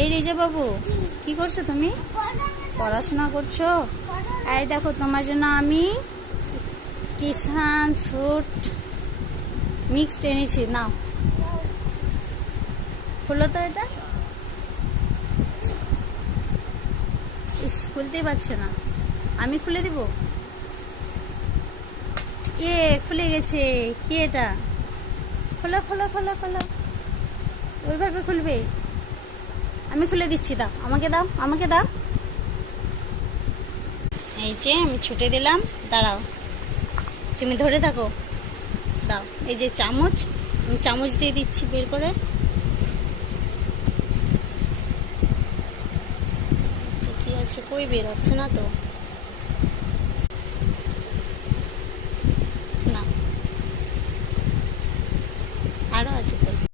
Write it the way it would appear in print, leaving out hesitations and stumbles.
এই রিজা বাবু, কি করছো তুমি? পড়াশোনা করছো? এই দেখো, তোমার জন্য আমি কিষান ফ্রুট মিক্সড এনেছি, নাও। খুলো তো এটা। খুলতেই পারছে না, আমি খুলে দিব। খুলে গেছে। কি এটা? খোলো খোলো খোলো খোলো, ওইভাবে খুলবে। আমি খুলে দিচ্ছি, দাও আমাকে, দাও আমাকে দাও। এই যে আমি ছুটে দিলাম, দাঁড়াও, তুমি ধরে থাকো। দাও, এই যে চামচ, আমি চামচ দিয়ে দিচ্ছি বের করে। কি আছে, কই বের হচ্ছে না তো।